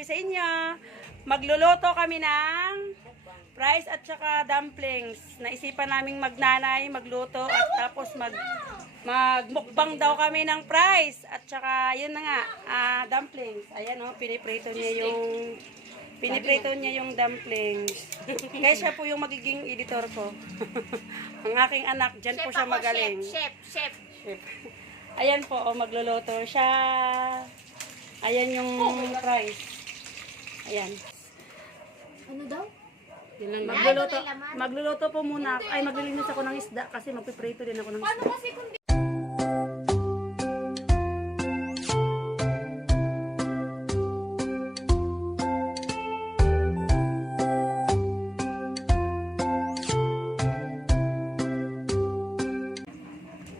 sabi sa inyo, magluluto kami ng fries at saka dumplings. Naisipan naming magnanay, magluto at tapos magmukbang daw kami ng fries at saka yun na nga, dumplings. Ayan oh, piniprito niya yung dumplings. Kaya siya po yung magiging editor ko. Ang aking anak, dyan po siya magaling. Chef. Ayan po, oh, magluluto siya. Ayan yung fries. Ayan. Ano daw? Yun lang. Magluluto. Magluluto po muna. Ay, maglilinis ako ng isda kasi magpiprito din ako ng Paano isda. kasi kung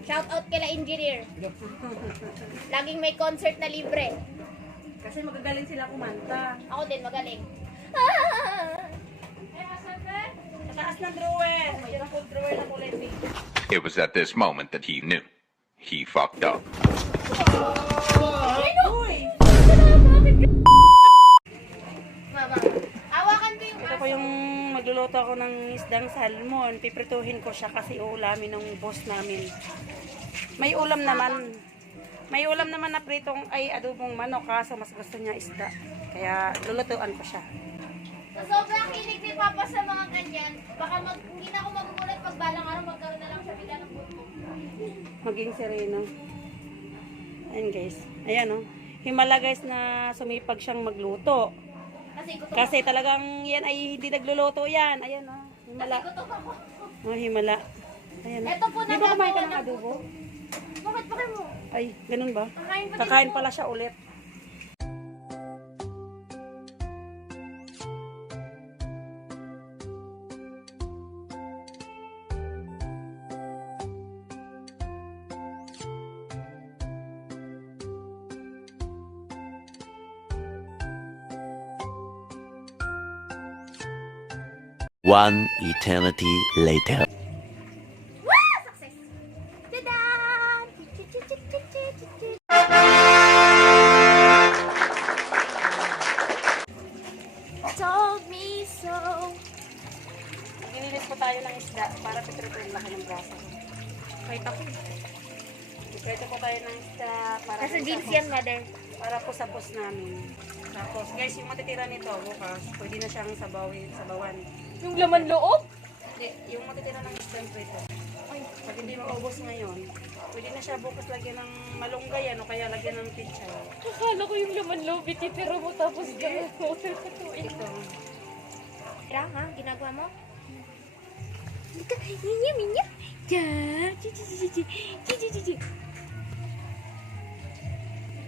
shout out kila engineer. Laging may concert na libre. Kasi magagaling sila kumanta. Ako din magaling. Sa taas ng drawer. Mayroon po drawer na kulay pink. It was at this moment that he knew. He fucked up. Uy! Mama, hawakan ko yung Ito po yung magluluto ako ng isdang salmon. Piprituhin ko siya kasi uulamin ng boss namin. May ulam naman. May ulam naman na pritong ay adobong manok kaso mas gusto niya isda. Kaya lulutuan ko siya. Sa sobrang hilig ni Papa sa mga ganyan, baka hindi na ako magugulat pag balang araw magkaroon na lang siya bigla ng buto. Maging sereno. Ayan guys. Ayan oh. Himala guys na sumipag siyang magluto. Kasi gutom Kasi talagang yan ay hindi nagluluto yan. Ayan oh. Himala. ako. Oh, himala. Ayan oh. Ito po Di ba kumain ka ng nagagawa ng adobo? Bakit pa mo? Ay, ganun ba? Kakain pa din Kakain ako. pala siya ulit. One eternity later. Woo! Success! Tada! Told me so. Maglilinis po tayo ng isda para pitrituin laki ng braso. Kahit ako. Pitrito po tayo ng isda para Nasa po jeans sa- yan, mother. Para po sa pos namin. Tapos guys, yung matitira nito bukas, pwede na siyang sabawan. Yung laman loob? Hindi, yung matitira ng isda prito. Pag hindi maubos ngayon, pwede na siya bukas lagyan ng malunggay o kaya lagyan ng pichay. Akala ko yung laman loob, ititira mo tapos gawin mo. Ito. Tira, ha? Ginagawa mo? Minya, minya. Ja.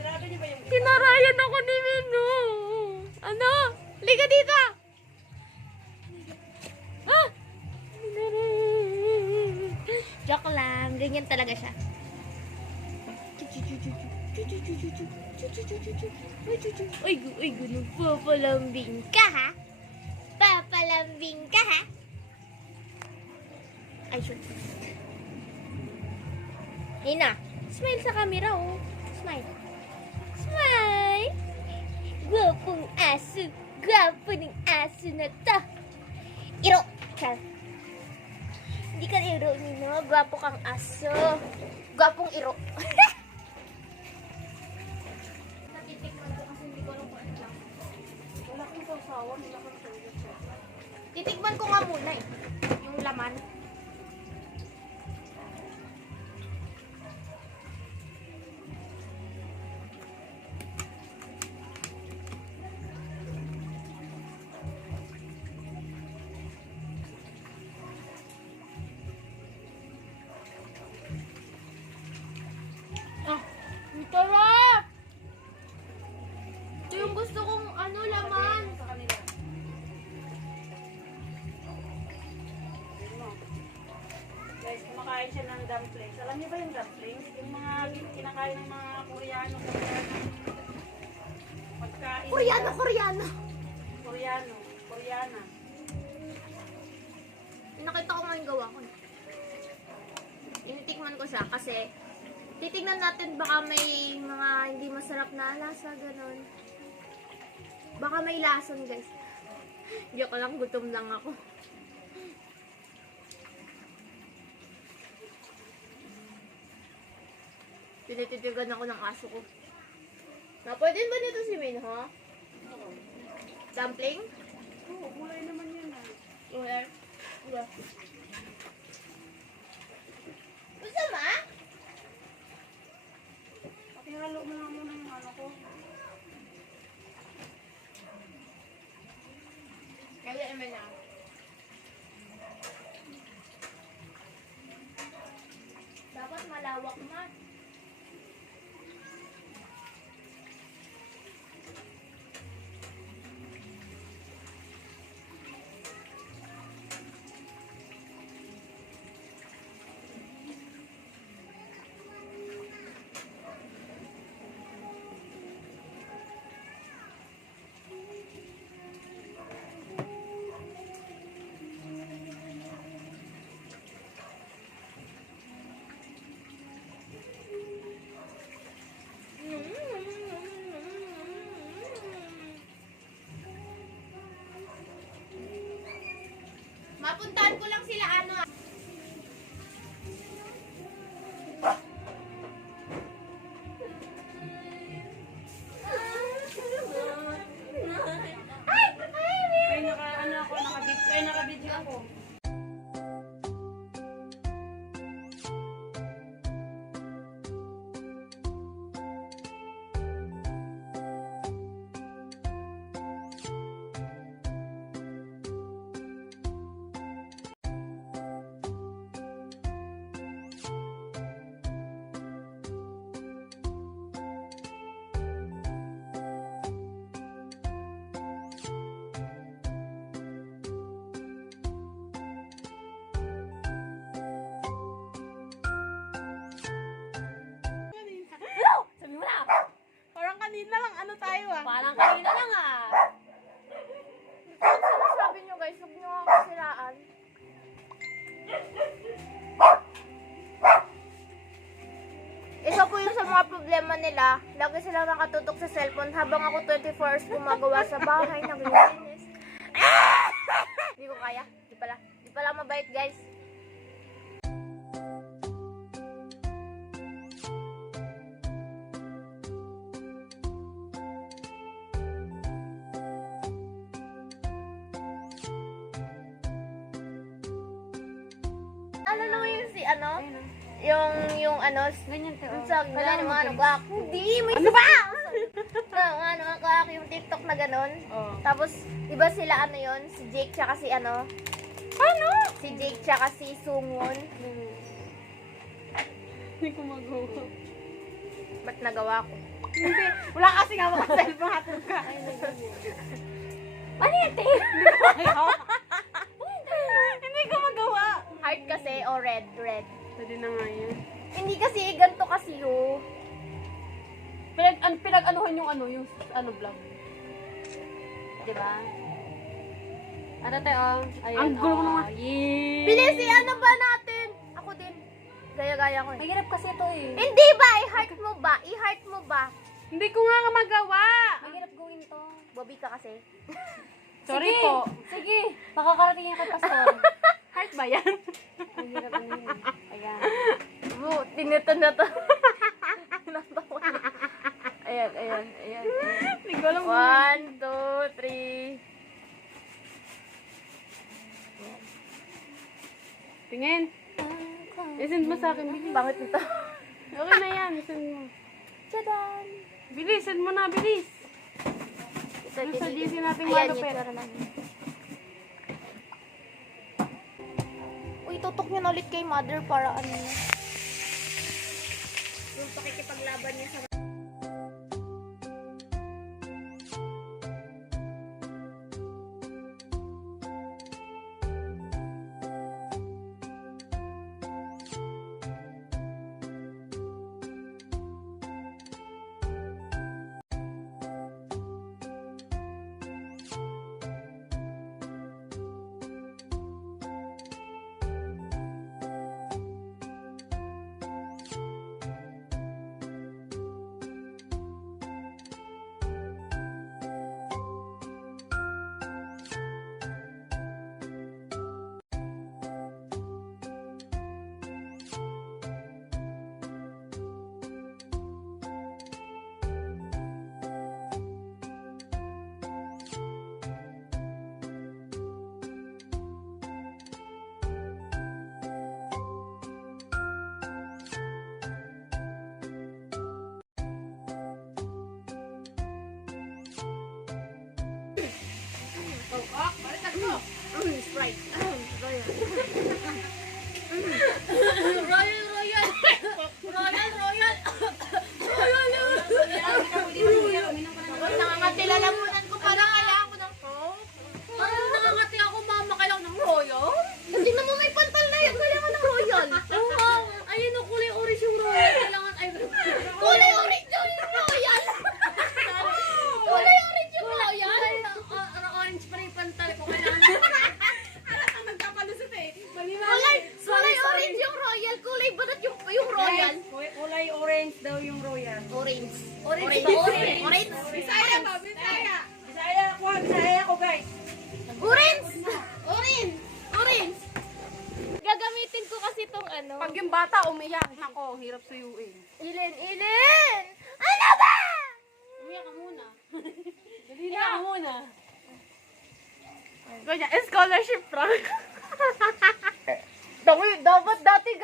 Grabe niyo ba yung Tinarayan ako ni Mino. Ano? Liga dito! Ah! Joke lang. Ganyan talaga siya. Uy, ganun. Papalambing ka, ha? Papalambing ka, ha? Ay, sure. Nina, smile sa camera, oh. Smile. Smile! Gwapong aso. Gwapo ng aso na to. Iro! Char. Hindi ka iro, Nino. Gwapo kang aso. Gwapong iro. Natitikman ko kasi hindi ko alam kung ano lang. wala kang sausawan, wala kang sausawan. Titikman ko nga muna eh. Yung laman. Ang sarap! Ito yung gusto kong ano, laman. Sa kanila. Guys, kumakain siya ng dumplings. Alam niyo ba yung dumplings? Yung mga kinakain ng mga Koreano. Pagkain. Koreano. Koreana. Nakita ko nga yung gawa ko. Initikman ko siya kasi titignan natin baka may mga hindi masarap na lasa, ganun. Baka may lason, guys. Joke lang, gutom lang ako. Tinititigan ako ng aso ko. Pwede ba nito si Minho? Dumpling? Oo, gulay naman yan ah. Wala. Wala. Gusto ma? Pakihalo mo nga muna yung ano ko. Kaya naman na. Dapat malawak ma. Mapuntahan ko lang sila ano. Ay, naka-video ako. Sabi mo na. Parang kanina lang, ano tayo ah. Parang kanina lang ah. Ano sinasabi nyo guys? Huwag nyo ako kasiraan. Isa po yung sa mga problema nila. Lagi silang nakatutok sa cellphone habang ako 24 hours gumagawa sa bahay. Naglilinis. Hindi ko kaya. Di pala mabait guys. Ano naman yung si ano? Yung ano? Ganyan te, oh. Sa Kala ano mo, ano te. ka? Hindi, may ano ba? Ano ka yung TikTok na ganun. Oh. Tapos, di ba sila ano yon? Si Jake tsaka si ano? Ano? Si Jake tsaka si Sungwon. Hindi ko magawa. Ba't nagawa ko? Hindi. Wala kasi nga mga cellphone hatod ka. Ano yan, te? Hindi ko magawa. Heart kasi o red? Pwede na nga yan. Hindi kasi, ganito kasi yun. Pinag-anuhan yung vlog. Diba? Ano tayo? Ayan. Ang gulo mo naman. Yeah. Bilis, ano ba natin? Ako din. Gaya-gaya ko eh. Mahirap kasi ito eh. Hindi ba? I-heart mo ba? I-heart mo ba? Hindi ko nga magawa. Mahirap gawin to. Bobby ka kasi. Sorry Sige. po. Sige. Makakarating yan kay Pastor. Heart ba yan? Ang hirap ano yun. Ayan. Tinito na to. Ayan. Hindi ko alam. 1, 2, 3. Tingin. Isend mo sa akin. Bilis. Bakit nito? Okay na yan. Isend mo. Tadaan! Bilis. Send mo na. Bilis. Ano sa GC natin malupit? Uy, tutok niya na ulit kay mother para ano na. Yung pakikipaglaban niya sa Sprite. Royal, Royal. Royal, Royal. Nangangati lalamunan ko. Parang kailangan ko ng Coke. Parang nangangati ako, mama. Kailangan ng Royal? Tingnan mo, may pantal na yan. Kailangan ng Royal. Oo. Ayun o, kulay orange yung Royal. Kailangan, ay, kulay orange yung Royal. Kulay orange yung Royal. Orange pa rin yung pantal ko. Kailangan ng kulay orange yung Royal. Kulay balat yung Royal. Kulay orange daw yung royal. Orange. Orange. Orange. Bisaya ba? Bisaya. Bisaya ako, Bisaya ako guys. Orange! Orange! Orange! Gagamitin ko kasi tong ano. Pag yung bata umiyak, nako, hirap suyuin. Ilin! Ilin! Ano ba? Umiyak ka muna. Dali na muna. Ganyan, scholarship prank. Dapat dati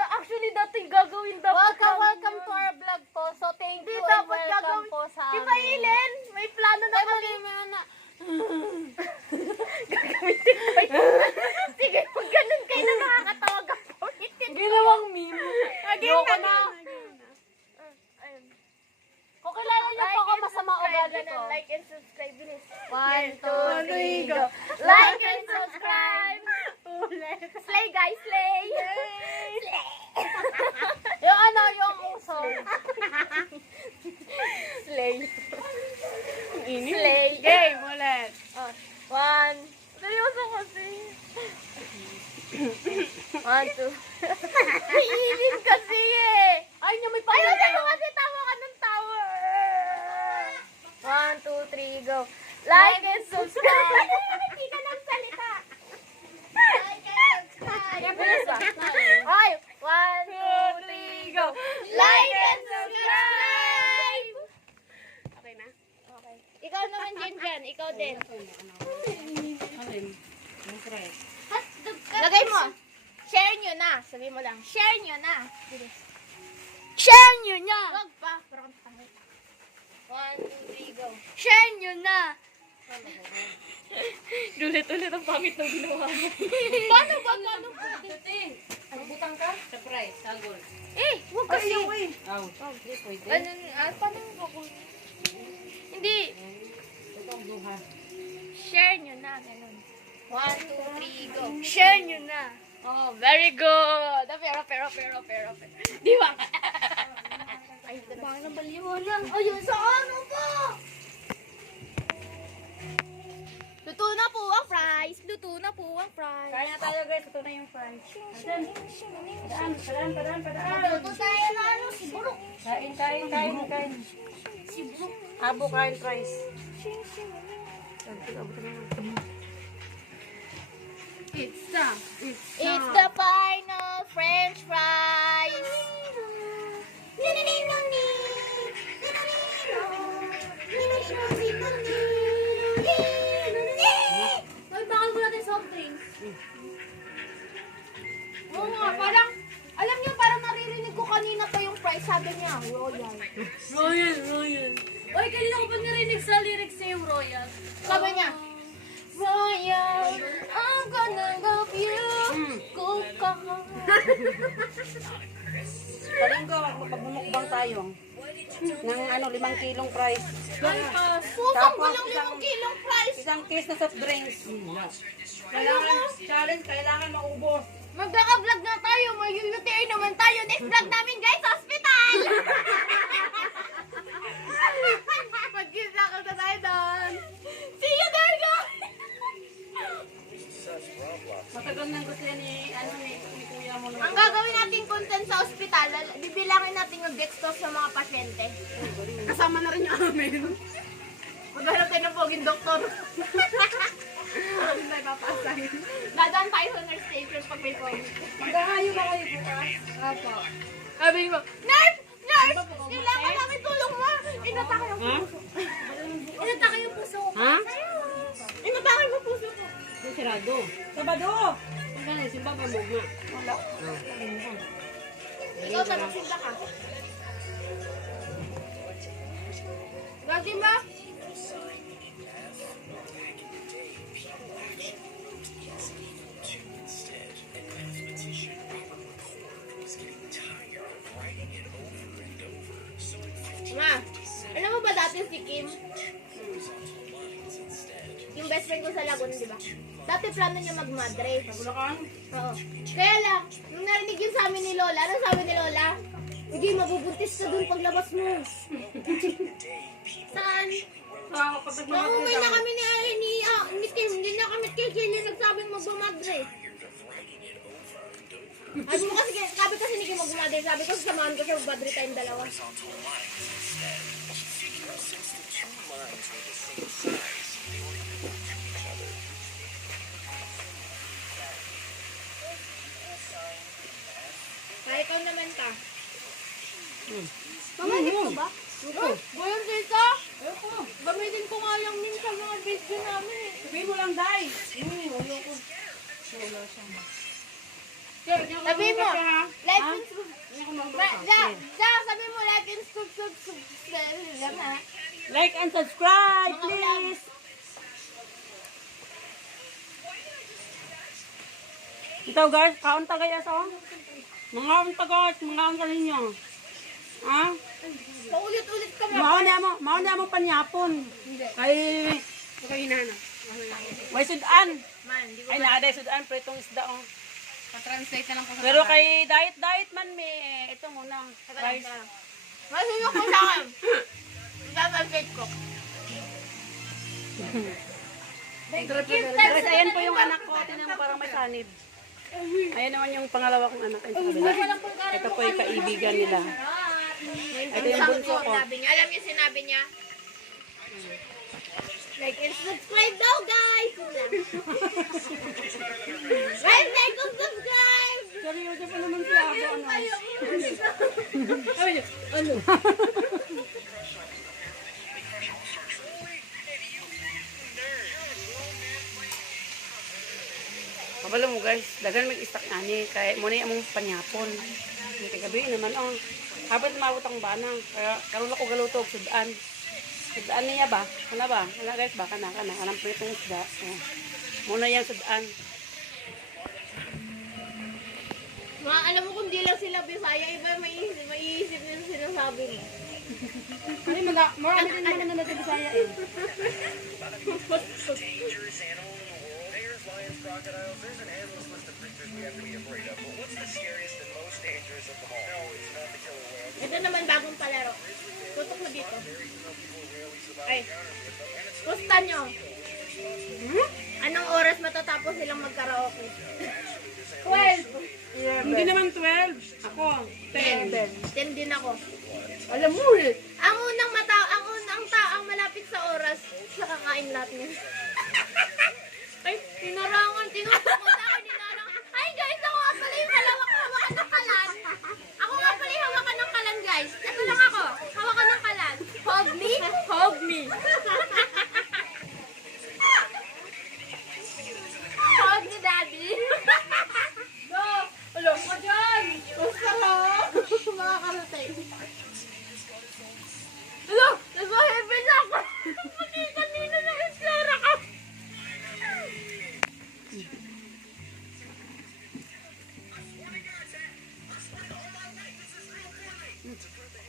gagawin dapat. Welcome to our vlog po. So thank you and welcome po sa Di ba Ilin? May plano na kami. Gagamitin ko yun. Sige, pag ganun kayo na nakakatawa ka po. Ginawang meme. Loko na. Kung kilala niyo po ako masama ugali ko. Like and subscribe, bilis. 1, 2, 3, go. Like and subscribe. Slay guys, slay. Yung ano, yung uso. Slay. Slay. Game ulit. 1. Seryoso kasi. 1, 2. Iinin kasi eh. Ay, niya may pangalawa. Ayun na kasi tawa ka ng tawa. 1, 2, 3, go. Like and subscribe. Hindi ka lang salita. Like and subscribe. Ay, 1, 2, 3, go. Like and subscribe. Okay na? Okay. Ikaw naman Jen. Ikaw din. Alin? Masarap. Lagay mo. Share nyo na. Sabi mo lang. Share nyo na. Share nyo na. Wag pa. 1, 2, 3, go. Share nyo na. Ulit-ulit ang pangit na ginawa mo. Paano ba? Paano ba? Nagbutang ka? Surprise, sagol. Wag kasi. Aw. Pwede. Paano ba? Hindi. Ito ang duha. Share nyo na. Ganun. 1, 2, 3, go. Share nyo na. Oh, very good. Pero. Di ba? Ay, bakit nabaliwa lang? Ayun, sa ano po? Luto na po ang fries. Kaya na tayo guys, ito na yung fries. Padaan. Luto tayo na ano, siguro. Kain. Abo kain fries. It's the final French fries. Bakal ko natin soft drinks. Oo nga, parang, alam niyo, parang naririnig ko kanina pa yung price. Sabi niya, Royal. Royal. Oy, kanina ko pa narinig sa lyrics niya yung Royal. Sabi niya, Royal, I'm gonna love you. Coca. Palinggo, magbumukbang tayo. Ng 5 kilong fries. Pusong ko lang 5 kilong price. Isang case na soft drinks. Kailangan maubos. Magkaka-vlog na tayo. May UTI naman tayo. Next vlog namin guys, hospital! Mag-gisakal na tayo doon. See you there guys! Matagal nang gusto yan ni kuya mo. Ang gagawin natin content sa ospital, bibilangin natin yung dextrose sa mga pasyente. Kasama na rin yung amin. Maghanap tayo ng poging doktor. Hindi tayo papasahin. Dadaan tayo sa nurse station pag may poging. Magkakayo ba kayo bukas? Apo. Sabi mo, Nurse! Nurse! Kailangan namin tulong mo! Inatake yung puso. Inatake yung puso ko. Ha? Inatake yung puso ko. Sirado. Sabado! Magkano, simba pa mo nga. Wala. Ikaw sa magsinda ka. Gagi ba? natin si Kim. Yung best friend ko sa Laguna, di ba? Dati plano niya mag-Madre. Bulacan? Oo. Kaya lang, nung narinig yun sa amin ni Lola, ano sabi ni Lola? Sige, mabubuntis ka dun paglabas mo. Saan? Kapag Pauwi na kami ni Kim. Hindi na kami kay Kelly nagsabing magmamadre. Sabi kasi ni Kim magmamadre. Sabi ko, samahan ko siya magmadre tayong dalawa. Kaya ikaw naman ka. Mamalik ko ba? Boyan dito? Gamitin ko nga lang din sa mga video namin eh. Sabihin mo lang, Day. Sabihin mo, like and subscribe. Sabihin mo, like and subscribe. Like and subscribe, please. Ito guys, kaunta kaya sa mga unta guys, mga unta ninyo. Ha? Paulit-ulit ka mo. Mao na mo panyapon. Kay Hinana. may sudan. Man, di ko Ay naaday sudan pretong isda oh. Pa-translate na lang po sa Pero kay diet man may ito muna. Rice. Masuyo ko sa akin. Ipapansate ko. Guys, ayan po yung anak ko. Tinan mo parang may sanib. Ayan naman yung pangalawa kong anak. Ay, sa kabila. Ito po yung kaibigan nila. Ito yung bunso ko. Alam niyo sinabi niya? Like and subscribe daw, guys! Guys, like and subscribe! Seryoso pa naman siya ako. Ano? Kabalo mo guys, dagan mag-istak nani, kaya muna yung among panyapon. Yung kagabi naman oh. Habang mabot ang banang, kaya karoon ako galutog, sudan. Sudan niya ba? Ano ba? Wala guys, baka na, anong pritong isda. Oh. Muna yung sudan. Mga alam mo kung di lang sila Bisaya, iba maiisip nila sinasabi mo. Ay, marami din naman na Bisaya eh. Crocodiles, there's an endless list of creatures we have to be afraid of. But what's the scariest and most dangerous of them all? No, it's not the killer whale. Ito naman bagong palaro. Tutok mo dito. Ay. Pusta nyo. Anong oras matatapos silang magkaraoke? 12. Hindi naman 12. Ako, 10. 10 din ako. Alam mo eh. Ang malapit sa oras, sa kakain lahat niya. Ay, tinutok ko sa akin, tinarangan. Ay guys, ako nga pala yung hawakan ng kalan. Ako nga pala yung hawakan ng kalan guys. Ito lang ako, hawakan ng kalan. Hold me, hold me. Hold me, daddy. No, alam mo dyan. Basta mo. Makakarating. Hello, nasa-heaven ako. Kanina na islara ka.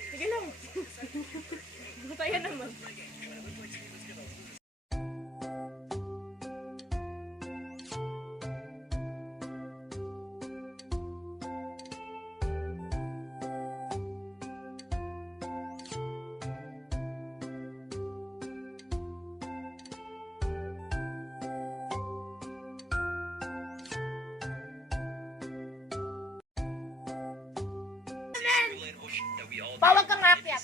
Sige lang. Butaya naman. Bawag kang akyat.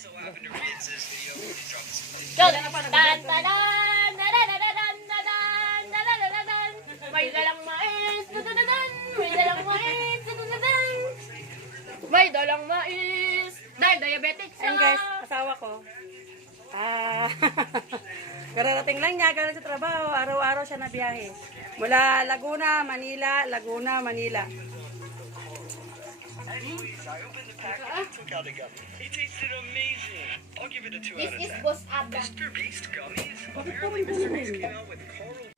May dalang mais. May dalang mais. May dalang mais. Dahil diabetic siya. Ayun guys, asawa ko. Kararating lang niya, galing sa trabaho. Araw-araw siya na biyahe. Mula Laguna, Manila, Laguna, Manila. Took out a gummy. It tasted amazing. I'll give it a 2 This out of is 10. Boss Abba. Mr. Beast gummies? Apparently Mr. Beast came out with coral.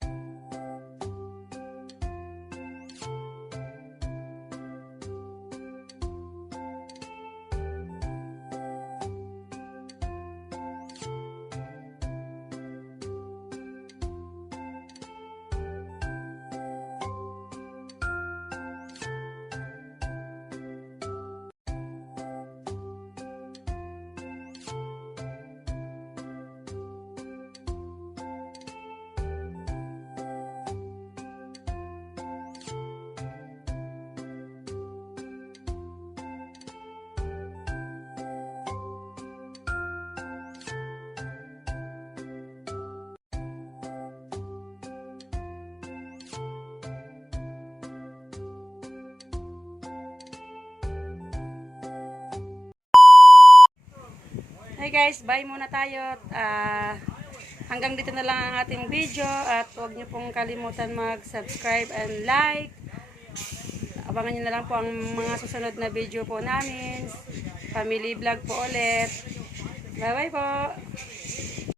Hey guys, bye muna tayo. Hanggang dito na lang ang ating video at huwag niyo pong kalimutan mag-subscribe and like. Abangan niyo na lang po ang mga susunod na video po namin. Family vlog po ulit. Bye bye po.